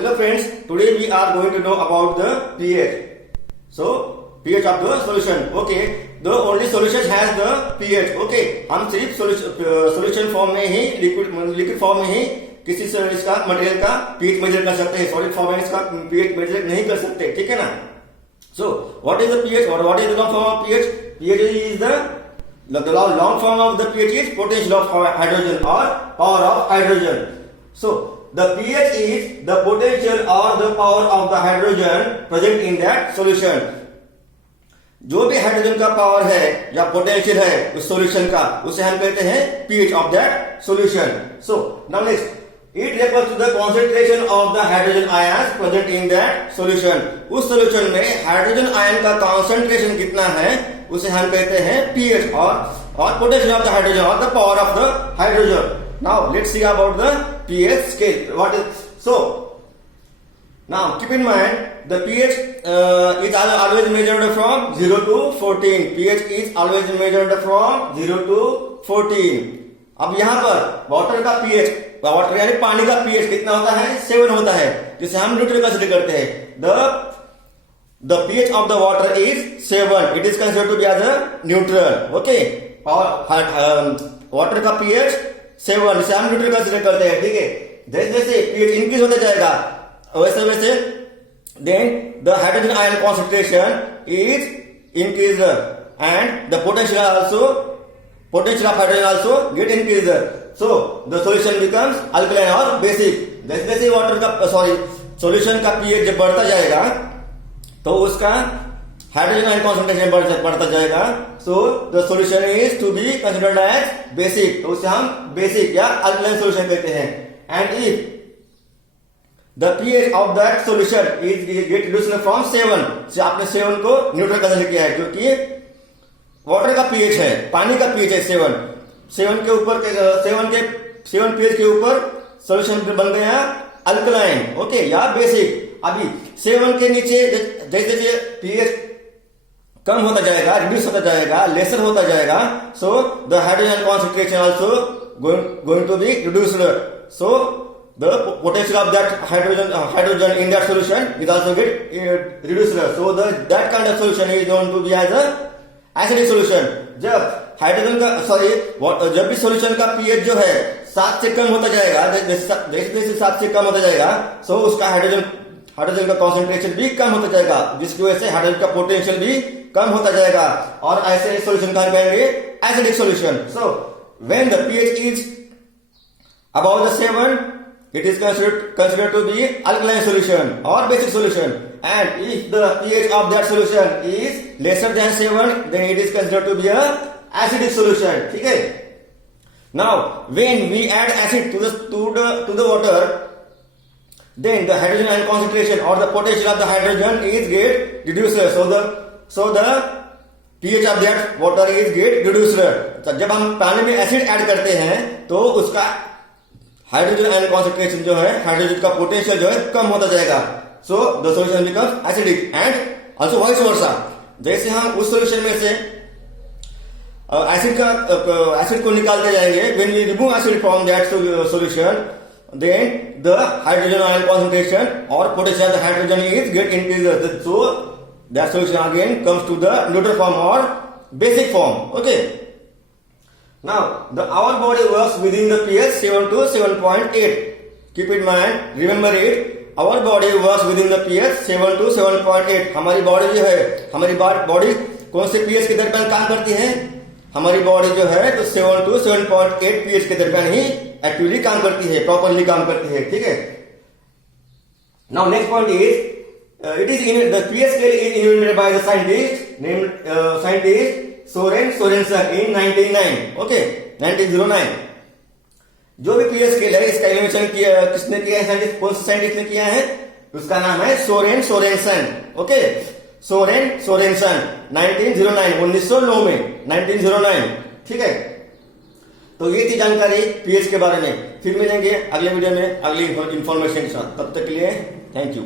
Hello friends, today we are going to know about the pH. So pH of the solution. Okay, the only solution has the pH. Okay, हम सिर्फ solution form में ही liquid form में ही किसी से इसका material का pH major कर सकते हैं, सॉलिड फॉर्म में इसका pH मेजर नहीं कर सकते, ठीक है ना. So what is the pH or what is the long form of pH? pH is the long form of the pH is potential of hydrogen or power of hydrogen. So the pH is the potential or the power of the hydrogen present in that solution. जो भी hydrogen का power है या potential है उस solution का, उसे हम कहते हैं pH of that solution. So now next, it refers to the concentration of the hydrogen ions present in that solution. उस सॉल्यूशन में हाइड्रोजन आयन का कॉन्सेंट्रेशन कितना है उसे हम कहते हैं pH और पोटेंशियल ऑफ द हाइड्रोजन और the power of the hydrogen. Now let's see about the pH scale. What is so? Now keep in mind the pH is always measured from 0 to 14. pH is always measured from 0 to 14. अब यहाँ पर water का pH, water यानी पानी का pH कितना होता है? 7 होता है, जिसे हम न्यूट्रल कंसीडर करते हैं. The pH of the water is 7. It is considered to be as a neutral. Okay, और वाटर का pH 7, जिसे हम न्यूट्रल कंसीडर करते हैं, ठीक है. जैसे जैसे pH इंक्रीज होता जाएगा वैसे वैसे then the hydrogen ion concentration is increased and the potential of hydrogen also get increased. So the solution becomes alkaline or basic. जैसे जैसे वाटर का सॉल्यूशन का pH जब बढ़ता जाएगा तो उसका हाइड्रोजन आयन कॉन्सेंट्रेशन बढ़ता जाएगा. So the solution is to be considered as basic, तो उसे हम बेसिक या अल्कलाइन सॉल्यूशन कहते हैं. And if the pH of that solution is get reduced from 7, से आपने 7 को न्यूट्रल कंसीडर किया है क्योंकि वाटर का पीएच है, पानी का पीएच है 7 के ऊपर 7 पीएच के ऊपर सॉल्यूशन बन गया अल्कलाइन, ओके, या बेसिक. अभी 7 के नीचे जैसे जैसे पीएच कम होता जाएगा, रिड्यूस होता जाएगा, लेसर होता जाएगा, so the hydrogen concentration also going to be reduced. So the potential of that hydrogen in that solution is also get reduced. So that kind of solution is known to be as a acidic solution. जब hydrogen का जब भी solution का pH जो है 7 से कम होता जाएगा, जैसे जैसे 7 से कम होता जाएगा, सो उसका हाइड्रोजन का कॉन्सेंट्रेशन भी कम होता जाएगा, जिसकी वजह से हाइड्रोजन का पोटेंशियल भी कम होता जाएगा और ऐसे सॉल्यूशन का कहेंगे acidic solution. So when the pH is about the 7, it is considered to be alkaline solution or basic solution. And if the pH of that solution is lesser than 7, then it is considered to be a acidic solution. ठीक है. Now when we add acid to the water, then the hydrogen ion concentration or the potential of the hydrogen is get reduced. So the pH of that water is get reduced. जब हम पानी में acid add करते हैं तो उसका hydrogen ion concentration जो है, हाइड्रोजन का पोटेंशियल जो है कम होता जाएगा. So the solution becomes acidic and also vice versa. जैसे हम उस सॉल्यूशन में से एसिड को निकालते जाएंगे, when we remove acid from that solution, then the hydrogen ion concentration or potential of the hydrogen is get increased. So that solution again comes to the neutral form or basic form. Okay. Now our body works within the pH 7 to 7.8. Keep in mind, remember it. Our body works within the pH 7 to 7.8. हमारी body जो है, हमारी body कौन से pH के दरमियान काम करती है? हमारी बॉडी जो है तो 7 to 7.8 pH के दरमियान ही एक्टिवली काम करती है, प्रॉपरली काम करती है, ठीक है. Now next point is the pH scale is invented by the scientist named Sorensen in 1909. जो भी pH स्केल है इसका इन्वेंशन किसने किया है? साइंटिस्ट, कौन से साइंटिस्ट ने किया है? उसका नाम है सोरेनसन. ओके, सोरेनसन 1909 में 1909, ठीक है. तो ये थी जानकारी pH के बारे में. फिर मिलेंगे अगले वीडियो में अगली इंफॉर्मेशन के साथ. तब तक के लिए थैंक यू.